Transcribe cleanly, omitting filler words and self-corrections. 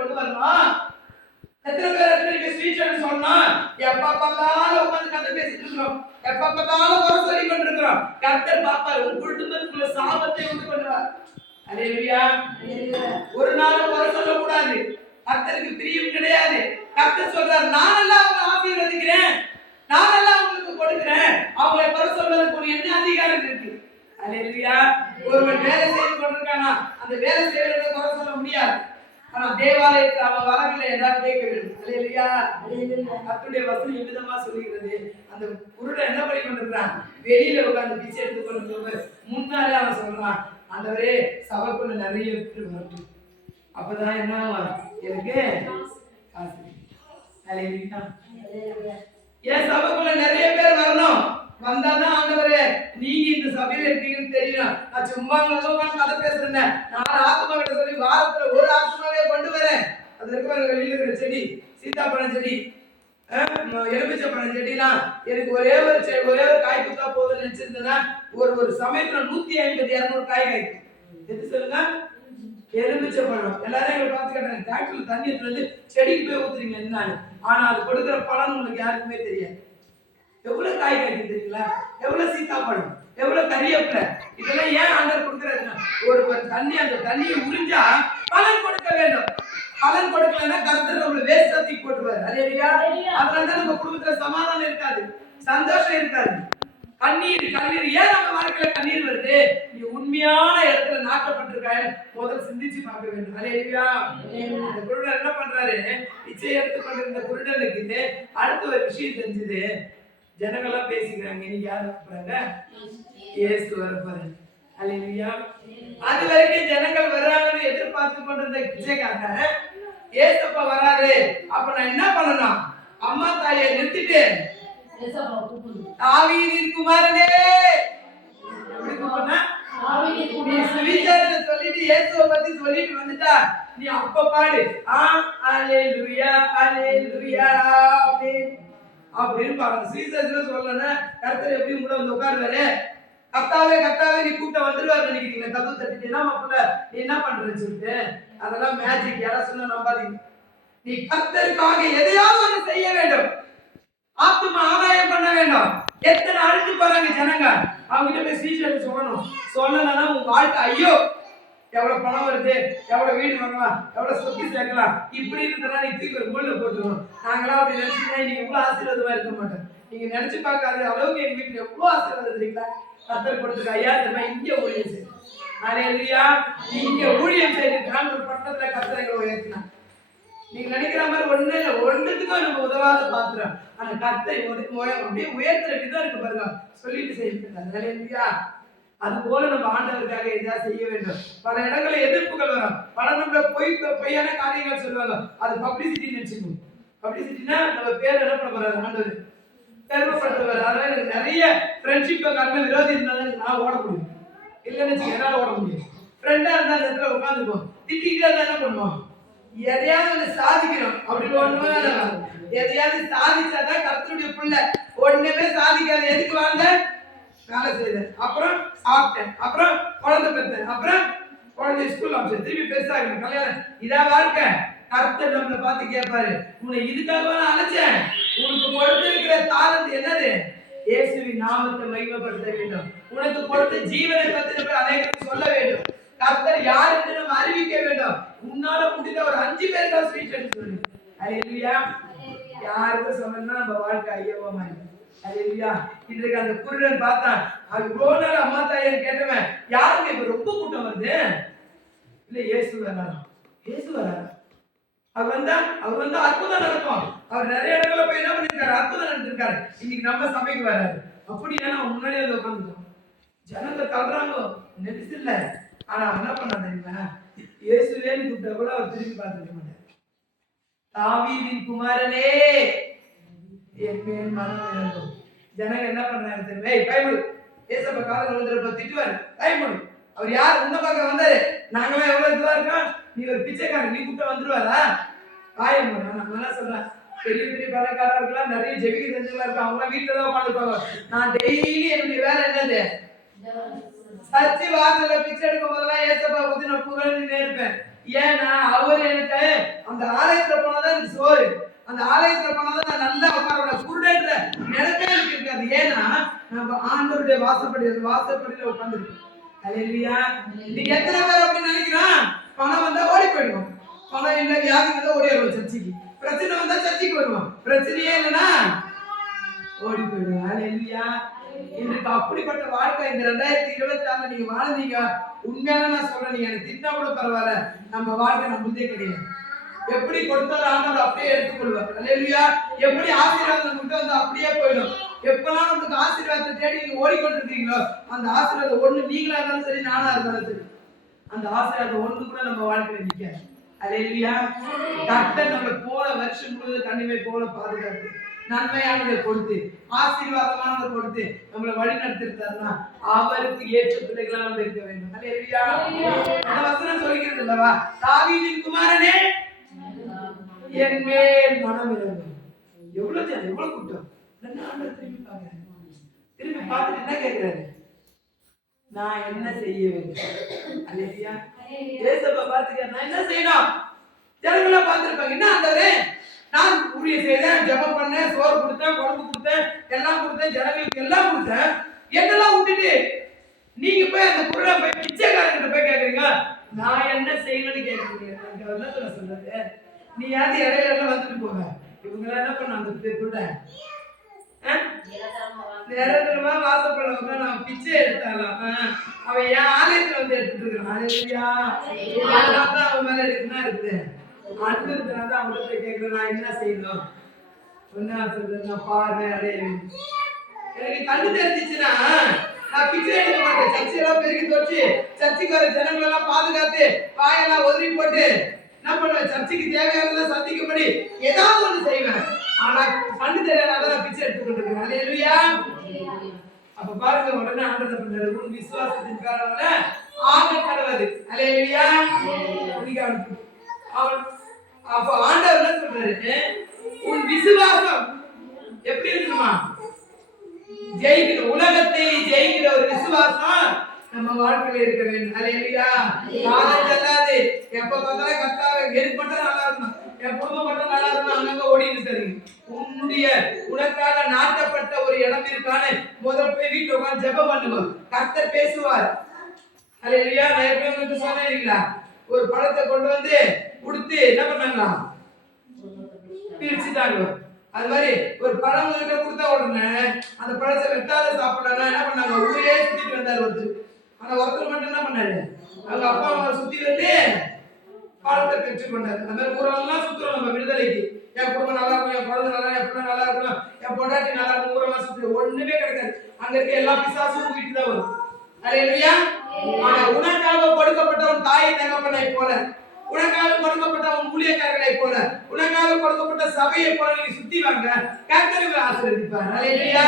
கொண்டு வரணும். எத்தனை பேர் ஸ்பீச் சொன்னோம்? எப்ப பார்த்தாலும் உட்கார்ந்து கதை பேசிட்டு இருக்கிறோம், எப்ப பார்த்தாலும் குறை சொல்லி கொண்டிருக்கிறோம். கர்த்தர் பாப்பார், உன் குடும்பத்துக்குள்ள சாபத்தை உண்டு பண்ணுவார். அல்லேலூயா. ஒரு நாளும் குறை சொல்லக்கூடாது. கர்த்தருக்கு பிரியம் கிடையாது. கர்த்தர் சொல்றார், நானெல்லாம் அவங்களை ஆசீர்வதிக்கிறேன், நானெல்லாம் உங்களுக்கு கொடுக்கிறேன். அவங்களை குறை சொல்வதற்கு என்ன அதிகாரம் இருக்கு? அல்லேலூயா. ஒருவன் வேலை செய்து கொண்டிருக்கானா, அந்த வேலை செய்யறத குறை சொல்ல முடியாது. ஆனா தேவாலயத்தில் அவன் வரவில்லை என்றால் கேட்க வேண்டும். அல்லேலூயா. கர்த்தருடைய வசனம் எவ்விதமா சொல்லுகிறது? அந்த குருடன் என்ன பண்ணி கொண்டிருக்கிறான்? வெளியில உட்கார்ந்து பிச்சை எடுத்து கொண்டிருக்கிறவர் முன்னாலே அவன் சொல்றான், ஆண்டவரே சபைக்குள்ள நிறைய பேர் வரட்டும், அப்பதான் என்ன எனக்கு காசு. அல்லேலூயா. ஏன் சபைக்குள்ள நிறைய பேர் வரணும்? வந்தாதான் ஆண்டவரே நீங்க இந்த சபையில இருக்கீங்கன்னு தெரியும். நான் சும்மா கதை பேசுறேன். நான் ஆத்மா கிட்ட சொல்லி வாரத்துல ஒரு ஆத்மாவே கொண்டு வரேன். அது இருக்க வெளியில இருக்கிற செடி, சீத்தாப்பழம் செடி, எலுமிச்சப்பழம் செடிலாம் எனக்கு ஒரே ஒரு காய் குத்தா போகுதுன்னு நினைச்சிருந்தேன்னா ஒரு சமயத்துல 150-200 காய் காய்க்கும். எது சொல்லுங்க? எலுமிச்சப்பழம். எல்லாரும் எங்களை பார்த்து கேட்டாங்க, டிராக்டர்ல தண்ணி எடுத்து செடிக்கு போய் ஊத்துறீங்க என்னன்னு. ஆனா அது கொடுக்குற பலன் உங்களுக்கு யாருக்குமே தெரியாது. எவ்வளவு காய் காய்க்கு தெரியுங்களா? எவ்வளவு சீத்தாப்பழம், எவ்வளவு கறிவேப்பிலை, இதெல்லாம் ஏன் ஆண்டவர் கொடுக்குறாருன்னா ஒரு தண்ணி, அந்த தண்ணியை உறிஞ்சா பலன் கொடுக்க வேண்டும். பலன் கொடுக்கலன்னா கர்த்தர் நம்மளை வேஸ்டா தூக்கி போட்டுருவாரு. அல்லேலூயா. அதனாலதான் நம்ம குடும்பத்துல சமாதானம் இருக்காது, சந்தோஷம் இருக்காது. கண்ணீர் ஏன் நம்ம வாழ்க்கையில கண்ணீர் வருது? நீ உண்மையான இடத்துல நாட்டப்பட்டிருக்காய் முதல்ல சிந்திச்சு பார்க்க வேண்டும். அல்லேலூயா. இந்த குருடன் என்ன பண்றாரு? இச்சை எடுத்து கொண்டிருந்த குருடனுக்கு அடுத்த ஒரு விஷயம் தெரிஞ்சது. ஜனங்கள்லாம் பேசிக்கிறாங்க, இன்னைக்கு யார் வரப்போறாங்க? இயேசு வரப்போறாரு. அல்லேலூயா. அது வரைக்கும் ஜனங்கள் வர்றாங்கன்னு எதிர்பார்த்து கொண்டிருந்த பிச்சைக்காரன் ஏசப்பா வராரு. அப்ப நான் என்ன பண்ணணும்? அம்மா தாயை நிறுத்திட்டு தாவீதின் குமாரனே சொல்லிட்டு இயேசுவை பத்தி சொல்லிட்டு வந்துட்டா, நீ அப்ப பாடு அல்லேலூயா அல்லேலூயா அப்படின்னு பாருங்க. சீசர்ல சொல்லனா கர்த்தர் எப்படி கூட வந்து உட்காருவாரு? கர்த்தாவே கர்த்தாவே நீ கூட்ட வந்துருவாரு நினைக்கிறீங்க. கதவு தட்டிட்டேன்னா மாப்பிள்ள நீ என்ன பண்றேன்னு சொல்லிட்டு அதெல்லாம் மேஜிக். யாரா சொன்னா நம்பாதீங்க. நீ கர்த்தருக்காக எதையாவது ஒன்று செய்ய வேண்டும், ஆத்மா ஆதாயம் பண்ண வேண்டும். எத்தனை அழிஞ்சு போறாங்க ஜனங்க. அவங்க கிட்ட போய் சீசர் சொல்லணும். சொல்லலன்னா உங்க வாழ்க்கை ஐயோ எவ்வளவு பணம் வருது, எவ்வளவு வீடு வாங்கலாம், எவ்வளவு சொத்து சேர்க்கலாம், இப்படி இருந்ததெல்லாம் நீ தூக்கி ஒரு மூலையில போட்டுருவோம். நாங்களாம் அப்படி நினைச்சுன்னா நீங்க எவ்வளவு ஆசீர்வாதமா இருக்க மாட்டோம். நீங்க நினைச்சு பார்க்காத அளவுக்கு எங்க வீட்டுல எவ்வளவு ஆசீர்வாதம் இருக்கீங்களா? கர்த்தர் கொடுத்துருக்க ஐயா தெரியுமா? இங்க ஊழியம் செய்யும். அல்லேலூயா. இங்க ஊழியம் செய்து காண்பூர் பட்டணத்துல கர்த்தரை உயர்த்தினா. நீங்க நினைக்கிற மாதிரி ஒண்ணு இல்லை, ஒன்றுத்துக்கும் நம்ம உதவாத பாத்துறோம். ஆனா கர்த்தரை அப்படியே உயர்த்துற விதம் இருக்கு பாருங்க, சொல்லிட்டு செய்யறாங்க. அல்லேலூயா. அது போல நம்ம ஆண்டவருக்காக எதாவது செய்ய வேண்டும். பல இடங்களில் எதிர்ப்புகள் வரும், பல நம்மள பொய்யான காரியங்கள் சொல்லுவாங்க. அது பப்ளிசிட்டி நினைச்சுக்கணும். பப்ளிசிட்டினா நம்ம பேர் என்ன பண்ண போறாரு? ஆண்டவர் பெருமைப்படுத்துவார். அதனால எனக்கு நிறைய ஃப்ரெண்ட்ஷிப் காரணம் விரோதி இருந்தாலும் நான் ஓட முடியும், இல்லைன்னு என்னால ஓட முடியும். ஃப்ரெண்டா இருந்தா அந்த இடத்துல உட்காந்துப்போம். திட்டிக்கிட்டே இருந்தா என்ன பண்ணுவோம்? எதையாவது சாதிக்கணும் அப்படின்னு ஒண்ணுமே எதையாவது சாதிச்சாதான் கர்த்தருடைய பிள்ளை. ஒண்ணுமே சாதிக்காது. எதுக்கு வாழ்ந்த? வேலை செய்தேன், அப்புறம் சாப்பிட்டேன், அப்புறம் குழந்தை பெற்றேன், அப்புறம் குழந்தை ஸ்கூல் அனுப்பிச்சேன், திருப்பி பெருசாகணும், கல்யாணம். இதான் வாழ்க்கை. கர்த்தர் நம்மளை பார்த்து கேட்பாரு, உன்னை இதுக்காக அழைச்சேன், உனக்கு கொடுத்திருக்கிற தாளந்து என்னது? இயேசுவின் நாமத்தை மகிமைப்படுத்த வேண்டும். உனக்கு கொடுத்த ஜீவனை பற்றி அநேகருக்கு சொல்ல வேண்டும். கர்த்தர் யார் என்று நம்ம அறிவிக்க வேண்டும். உன்னால முடிந்த ஒரு 5 பேருக்கு ஸ்பீச் எடுத்து சொல்லு. அல்லேலூயா. யாருக்கு சொன்னா நம்ம வாழ்க்கை ஐயவா மாறி. அல்லேலூயா. இன்றைக்கு அந்த குருடன் பார்த்தான். அது இவ்வளவு நாள் அம்மா தாயன்னு கேட்டவன் யாருங்க இப்ப ரொம்ப கூட்டம் வருது? இல்ல இயேசு வராரு. இயேசு வராரு. அவர் வந்தா அற்புதம் நடக்கும். அவர் நிறைய இடங்கள்ல போய் என்ன பண்ணிருக்காரு? அற்புதம் நடந்திருக்காரு. இன்னைக்கு நம்ம சபைக்கு வராரு. அப்படின்னா அவன் முன்னாடியே வந்து உட்காந்துட்டோம். ஜனங்க தள்ளுறாங்க, நெரிசல்ல. ஆனா என்ன பண்ண தெரியுமா? இயேசுவேன்னு கூப்பிட்டா கூட அவர் திரும்பி பார்த்துக்க மாட்டார். தாவீதின் குமாரனே என் மேல் மனம் இறங்கும். ஜனங்க என்ன பண்றாங்க தெரியுமா? பயமுடு. ஏசப்பா காதல் வந்துருப்ப திட்டுவாரு. பயமுடு. அவர் யார்? உன்ன பார்க்க வந்தாரு. நாங்களாம் எவ்வளவு இதுவா இருக்கோம், நீ ஒரு பிச்சைக்காரன், நீ கூப்பிட்டு வந்துருவாரா? காயம். நம்ம என்ன சொல்றேன், பெரிய பெரிய பணக்காரா இருக்கலாம், நிறைய ஜெபிக்க தெரிஞ்சவங்களா இருக்கும், அவங்களாம் வீட்டுல தான் உட்காந்துருப்பாங்க. நான் டெய்லி என்னுடைய வேலை என்னது? சர்ச்சை வாசல்ல பிச்சை எடுக்கும் போதெல்லாம் ஏசப்பா பத்தி நான் புகழ்ந்துட்டே இருப்பேன். ஏன்னா அவர் எனக்கு அந்த ஆலயத்துல போனாதான் எனக்கு சோறு, அந்த ஆலயத்துல போனாதான் நான் நல்லா உட்கார குருடன்ற நினைப்பே எனக்கு இருக்காது. ஏன்னா நம்ம ஆண்டவருடைய வாசப்படியில உட்கார்ந்துருக்கோம். அல்லேலூயா. நீங்க எத்தனை பேர் அப்படி நினைக்கிறான்? பணம் வந்தா ஓடி போயிடுவோம், பணம் இல்ல வியாதி வந்தா ஓடி வருவோம் சர்ச்சைக்கு, பிரச்சனை வந்தா சர்ச்சைக்கு வருவோம், பிரச்சனையே இல்லைன்னா ஓடி போயிடுவோம். அல்லேலூயா. இன்றைக்கு அப்படிப்பட்ட வாழ்க்கை இந்த 2026 நீங்க வாழ்ந்தீங்க. உண்மையான நான் சொல்றேன், நீங்க எனக்கு திட்டா கூட பரவாயில்ல, நம்ம வாழ்க்கை நம்மளுதே கிடையாது. எப்படி கொடுத்தாலும் ஆண்டவர் அப்படியே எடுத்துக்கொள்வார். அல்லேலூயா. எப்படி ஆசீர்வாதம் நம்மகிட்ட வந்து அப்படியே போயிடும். எப்பெல்லாம் நமக்கு ஆசீர்வாதத்தை தேடி நீங்க ஓடிக்கொண்டிருக்கீங்களோ அந்த ஆசீர்வாதம் ஒண்ணு நீங்களா இருந்தாலும் சரி, நானா இருந்தாலும் சரி, அந்த ஆசீர்வாதம் ஒண்ணு கூட நம்ம வாழ்க்கையில நிக்காது. அல்லேலூயா. கர்த்தர் நம்ம போன வருஷம் முழுவதும் கண்ணிமை போல பாதுகாத்து நன்மையானதை கொடுத்து ஆசீர்வாதமானதை கொடுத்து நம்மளை வழி நடத்திருந்தாருன்னா அவருக்கு ஏற்ற பிள்ளைகளா நம்ம இருக்க வேண்டும். அல்லேலூயா. அந்த வசனம் சொல்கிறது அல்லவா, தாவீதின் குமாரனே என் மேல் மனம் இறங்கும். எவ்வளவு ஜனம், எவ்வளவு கூட்டம். திரும்பி பாக்குறேன், திரும்பி பார்த்துட்டு என்ன கேட்கிறாரு, நான் என்ன செய்ய வேண்டும்? அல்லேலூயா. ஏசப்பா பார்த்துக்க, நான் என்ன செய்யணும்? ஜனங்களா பார்த்திருப்பாங்க, என்ன ஆண்டவரே நான் ஊழிய செய்தேன், ஜெபம் பண்ணேன், சோறு கொடுத்தேன், குழம்பு கொடுத்தேன், எல்லாம் கொடுத்தேன், ஜனங்களுக்கு எல்லாம் கொடுத்தேன், என்னெல்லாம் விட்டுட்டு நீங்க போய் அந்த குருடா போய் பிச்சைக்காரங்கிட்ட போய் கேக்குறீங்க நான் என்ன செய்யணும்னு கேட்குறீங்க. என்ன சொல்றது, நீ யாரு இடையில வந்துட்டு போக, இவங்க என்ன பண்ண அந்த குருட நிரந்தரமா வாசப்பட நான் பிச்சை எடுத்தாலாம், அவன் என் ஆலயத்துல வந்து எடுத்துட்டு இருக்கிறான். அவன் மேல எடுக்குன்னா இருக்குது, அன்பு இருக்கிறாங்க. அவங்கள்ட்ட போய் கேட்கிறேன், நான் என்ன செய்யணும்? என்ன சொல்றது, நான் பாரு அடைய எனக்கு கண்ணு தெரிஞ்சிச்சுன்னா நான் பிச்சை எடுக்க மாட்டேன். சர்ச்சையெல்லாம் பெருகி தொட்டு சர்ச்சைக்கு வர ஜனங்களெல்லாம் பாதுகாத்து வாயெல்லாம் உதறி போட்டு என்ன பண்ணுவேன், சர்ச்சைக்கு தேவையானதான் சந்திக்கும்படி ஏதாவது ஒன்று செய்வேன். ஆனா கண்ணு தெரியாத நான் பிச்சை எடுத்துக் கொண்டிருக்கேன். அல்லேலூயா. அப்ப பாருங்க, உடனே ஆண்டவர் பண்ணாரு, உன் விசுவாசத்தின் காரணமாக ஆக கடவுது. அல்லேலூயா. அவன் அப்ப ஆண்டவர் என்ன சொல்றாரு, உன் விசுவாசம் எப்படி இருக்குமா, ஜெயிக்கிற உலகத்தை ஜெயிக்கிற ஒரு விசுவாசம் நம்ம வாழ்க்கையில இருக்க வேண்டும். அல்லேலூயா. காலம் செல்லாது, எப்ப பார்த்தாலும் கர்த்தாவே எனக்கு மட்டும் நல்லா இருக்கணும், என் குடும்பம் மட்டும் நல்லா இருக்கணும், அங்கங்க ஓடிட்டு தெரியும். உனக்காக நாட்டப்பட்ட ஒரு இடம் இருக்கான்னு முதல்ல போய் வீட்டுல உட்கார்ந்து ஜெபம் பண்ணுவோம், கர்த்தர் பேசுவார். அல்லேலூயா. நான் எப்படி உங்களுக்கு சொன்னேன் இல்லைங்களா, ஒரு பழத்தை கொண்டு வந்து கொடுத்து என்ன பண்ணாங்க, பிரிச்சுட்டாங்க. அது மாதிரி ஒரு பழம் கிட்ட கொடுத்தா உடனே அந்த பழத்தை வெட்டாத சாப்பிடறாங்க. என்ன பண்ணாங்க, ஊரே சுத்திட்டு வந்தாரு ஒருத்தர். ஆனா ஒருத்தர் மட்டும் என்ன பண்ணாரு, அவங்க அப்பா அம்மா சுத்தி வந்து பழத்தை பெற்றுக் கொண்டாரு. அந்த மாதிரி ஊரெல்லாம் சுத்துறோம் நம்ம விடுதலைக்கு, என் குடும்பம் நல்லா இருக்கும், என் குழந்தை நல்லா, என் பிள்ளை நல்லா இருக்கணும், என் பொண்டாட்டி நல்லா இருக்கும், ஊரெல்லாம் சுத்துறோம். ஒண்ணுமே கிடைக்காது, அங்க இருக்க எல்லா பிசாசும் வீட்டு தான் வரும். அல்லேலூயா. ஆனா உனக்காக கொடுக்கப்பட்ட உன் தாயை தகப்பனை போல, உனக்காக கொடுக்கப்பட்ட உன் ஊழியக்காரர்களை போல, உனக்காக கொடுக்கப்பட்ட சபையை போல நீங்க சுத்தி வாங்க, கர்த்தர் உங்களை ஆசீர்வதிப்பார். அல்லேலூயா.